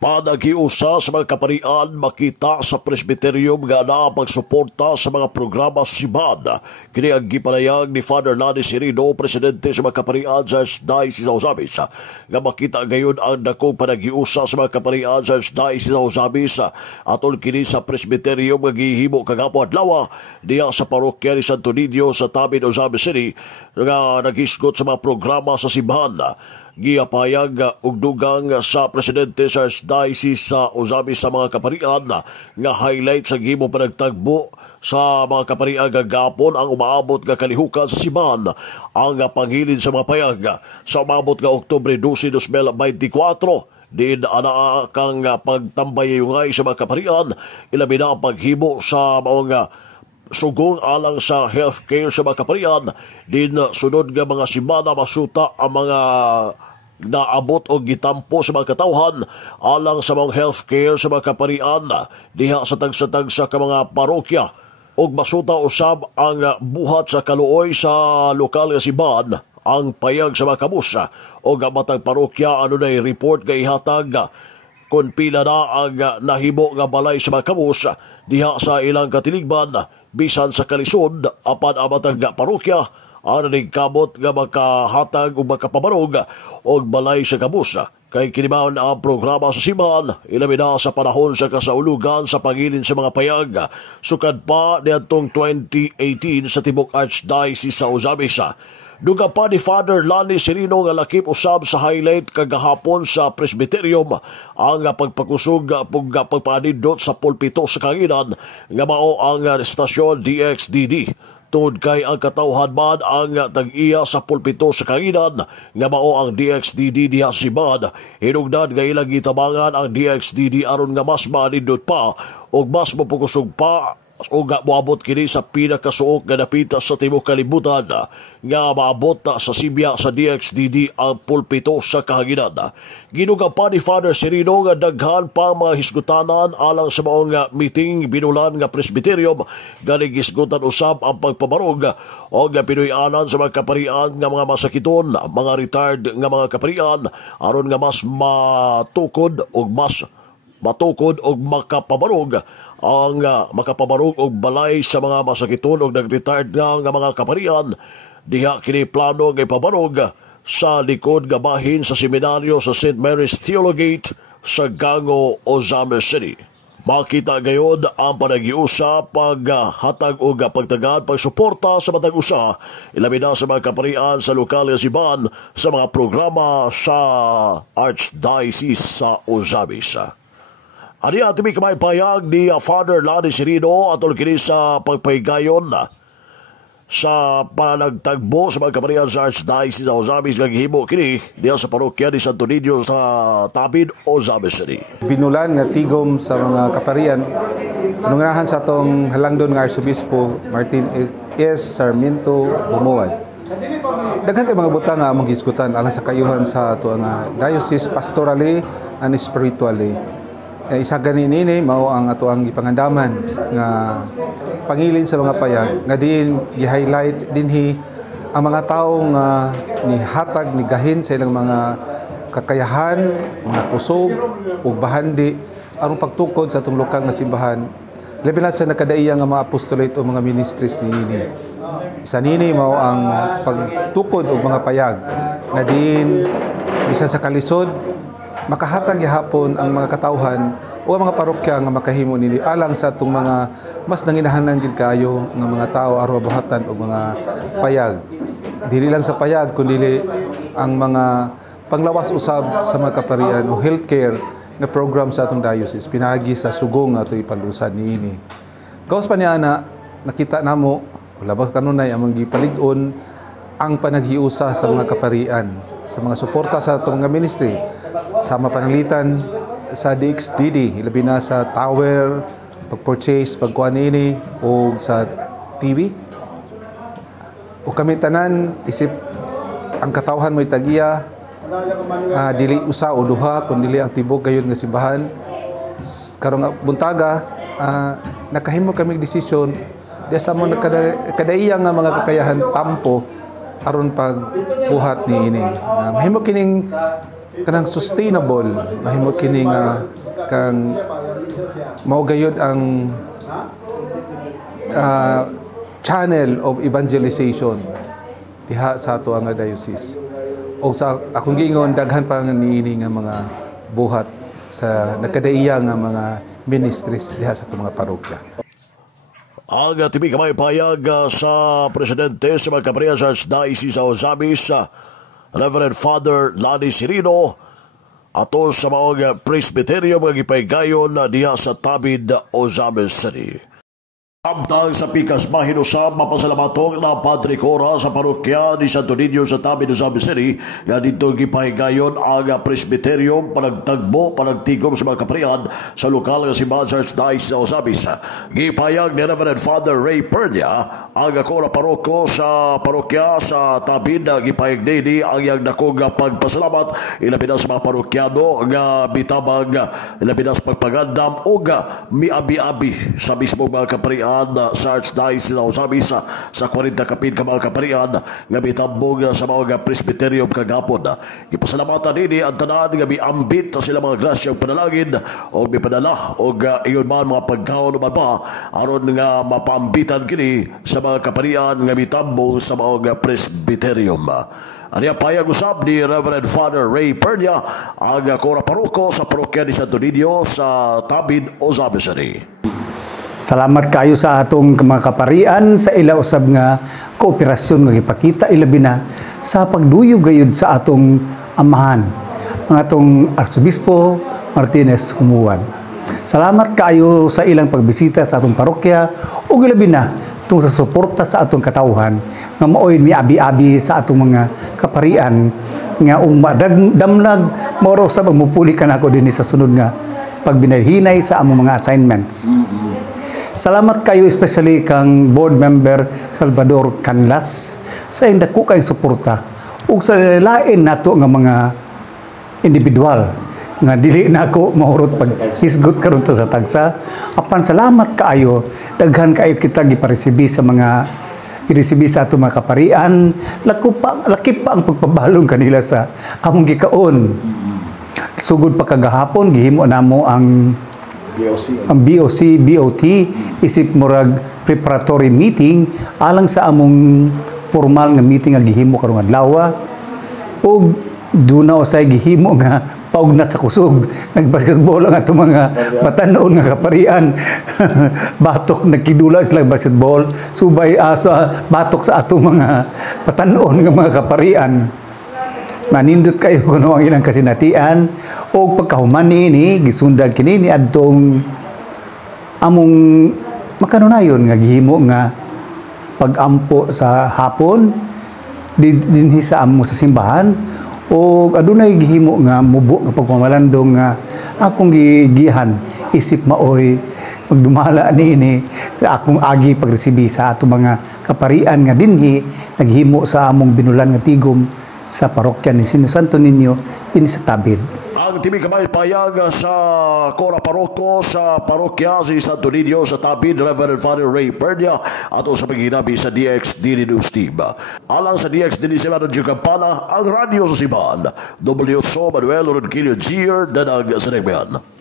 Panagiusa sa mga kaparian makita sa presbyterium nga na pagsuporta sa mga programa sa simbahan. Kini ang gipanayag ni Father Lani Sirino, presidente sa mga kaparian sa Diocese of Ozamis, nga makita gayon ang dakong panagiusa sa mga kaparian sa Diocese of Ozamis atol kini sa presbyterium nga gihimo kagapo adlaw diya sa parokya ni Santo Niño sa Tabid, Ozamis City nga nagisgot sa mga programa sa simbahan. Giyapayag og dugang sa presidente sa Diocese sa Ozamis sa mga kaparian nga highlight sa gihimo panagtagbo sa mga kaparian gagapon ang umaabot nga kalihukan sa simbahan ang panghilin sa mga payag sa umabot nga Oktubre 12, 2024. Din ana kang pagtambayayungay sa mga kaparian ilabi na ang paghimo sa mga sugong alang sa healthcare sa mga kaparian. Din sunod nga mga simana masuta ang mga naabot o gitampo sa mga katawhan alang sa mga healthcare sa mga kaparian diha sa tagsa-tagsa ka mga parokya og masuta usab ang buhat sa kaluoy sa lokal nga simbahan ang payag sa mga kabusa o matag parokya nay report nga ihatag kung pila na ang nahimo nga balay sa mga kabusa diha sa ilang katiligban bisan sa kalisod apan ang matag parokya ano ning kabot nga makahatag o makapabarog o balay sa kabusa. Kay kinibaon ang programa sa simbahan, ilabi na sa panahon sa kasaulugan sa pangilin sa mga payag. Sukad pa niadtong 2018 sa Tibok Archdiocese sa Ozamis. Duga pa ni Father Lani Sirino nga lakip usab sa highlight kagahapon sa presbyterium ang pagpakusog pagpanindot sa pulpito sa kanginan nga mao ang estasyon DXDD. Tungod kay ang katawhan man ang tag-iya sa pulpito sa kanginan nga mao ang DXDD diha sa simbahan. Hinungdan nga ilang gitabangan ang DXDD aron nga mas manindot pa o mas mapukusog pa o nga moabot kini sa pinakasuok nga napita sa tibuok kalibutan nga maabot sa Sibya sa DXDD ang pulpito sa kahanginan. Ginuga pa ni Father Sirino nga daghan pa mga hisgutanan alang sa maong meeting binulan nga presbyterium galing hisgutan usab ang pagpabarog o nga pinuyanan sa mga kaparian nga mga masakiton, mga retired nga mga kaparian aron nga mas matukod o makapabarog ang makapabarog og balay sa mga masakiton og nag-retired nga mga kaparian diha kini plano nga ipabarog sa likod nga bahin sa seminaryo sa St. Mary's Theologate sa Gango, Ozamis City. Makita gayod ang panagiusa paghatag og pagtagad pagsuporta sa matag usa ilabi na sa mga kaparian sa lokal nga simbahan sa mga programa sa Archdiocese sa Ozamis. Ani ato mi kamay payag ni Father Lani Sirino atol kini sa pagpaygayon sa panagtagbo sa mga kaparian sa Archdiocese sa Ozamis nga gihimo kini diha sa parokya ni Santo Niño sa Tabid, Ozamis City. Binulan nga tigom sa mga kaparian nungarahan sa atong halangdon nga Arsobispo Martin S. Sarmiento Bumuad. Daghan kay mga butang nga among gisgutan alang sa kayuhan sa ato nga diocese pastorally and spiritually. Isa ganin mao ang ato ang ipangandaman nga pangilin sa mga payag nga din gi-highlight dinhi ang mga tawo nga ni hatag ni gahin sa ilang mga kakayahan, mga kusog ug bahandi aron pagtukod sa atong lokal nga simbahan labi na sa nakadaiya nga mga apostolate o mga ministries niini. Isa nini mao ang pagtukod og mga payag nga din bisan sa kalisod makahatag gihapon ang mga katawhan o mga parokya nga makahimo nini alang sa atong mga mas nanginahanan gid kaayo nga mga tawo aron mabuhatan og mga payag. Dili lang sa payag kundi ang mga panglawas usab sa mga kaparian o healthcare nga program sa atong diocese pinagi sa sugong ato ipalusad niini. Gawas pa niana nakita namo labas kanunay among gipalig-on ang panaghiusa sa mga kaparian sa mga suporta sa atong mga ministry sama pananglitan sa DXDD ilabi na sa tower pag-purchase pagkuha niini o sa TV o kami tanan isip ang katawhan mo'y tagiya dili usa o duha kundi ang tibok gayon nga simbahan karong buntaga nakahimo kami desisyon diya sa mo kadaiya nga mga kakayahan tampo aron pagbuhat niini mahimo kining kanang sustainable mahimo kini nga kang mao gayud ang channel of evangelization diha sa ato nga diocese. O sa akong giingon daghan pa niini nga mga buhat sa nagkadaiya nga mga ministries diha sa atong mga parokya. Ang tibi kamay payag sa presidente sa mga kaparian sa Diocese sa Ozamis, Reverend Father Lani Cirino, ato sa mga presbyterium nga gipaygayon diha sa Tabid, Ozamis City. Samtang sa pikas bahin usab mapasalamatong na Padre Cora sa parokya ni Santo Niño sa Tabid, Ozamis City nga dito gipahigayon ang presbyterium panagtagbo panagtigom sa mga kaparian sa lokal nga simbahan sa Diocese sa Ozamis. Gipayag ni Reverend Father Ray Pernia ang Cora paroko sa parokya sa Tabid gipayag ni ang iyang dakong pagpasalamat ilabi na sa mga parokyano nga bitabang ilabi na sa pagpagandam o miabi-abi sa mismong mga kaparian sa Archdiocese sa Ozamis sa 40 kapin ka mga kaparian nga mitambong sa mga presbyterium kagapon. Ipasalamatan nini ang tanan nga miambit sa sila mga grasyang panalangin o mipadala o iyon man mga pagkaon man pa aron nga mapaambitan kini sa mga kaparian nga mitambong sa mga presbyterium. Aniya payag usab ni Reverend Father Ray Pernia ang Cora paroko sa parokya ni Santo Niño sa Tabid, Ozamis City. Salamat kayo sa atong mga kaparian sa ila usab nga kooperasyon nga gipakita ilabi na sa pagduyog gayud sa atong amahan ang atong Arsobispo Martinez Humuad. Salamat kayo sa ilang pagbisita sa atong parokya ug ilabi na tungod sa suporta sa atong katawhan nga maoy miabi-abi sa atong mga kaparian nga damlag mao sa magmupuli kanako dinhi sa sunod nga pagbinayhinay sa among mga assignments. Salamat kayo especially kang board member Salvador Canlas sa indako kayong suporta ug sa lain nato nga mga individual nga dili nako mahurot pag hisgot karon to sa tagsa. Apan salamat kaayo daghan kayo kita giparesibi sa mga iresibi sa ato mga kaparian laki pa ang pagpabalong kanila sa among gikaon. Sugod pa kagahapon gihimo namo ang BOC, BOT isip murag preparatory meeting alang sa among formal nga meeting nga gihimo karong adlaw ug duna usay gihimo nga paugnat sa kusog nagbasketball ang ato mga batanon nga kaparian batok nagkidula sila basketball subay sa batok sa ato mga batanon nga mga kaparian. Manindot kayo kuno ang ilang kasinatian o pagkahuman ni gisundan kini ni adtong among makanunayon nga gihimo nga pagampo sa hapon dinhi sa amo sa simbahan o adunay gihimo nga mubo nga pagmamalandong nga akong gigihan isip maoy magdumala niini sa akong agi pagresibi sa ato mga kaparian nga dinhi naghimo sa among binulan nga tigom sa parokya ni Santo Niño din sa Tabid. Ang tibi kamay payag sa Cora paroko sa parokya si Santo Niño sa Tabid, Reverend Father Ray Pernia ato sa paghinabi sa DXD News Team. Alang sa DXD News Team Radio Campana, ang radyo sa Siban, W. Manuel Ronquillo Gier, Danag sa Negban.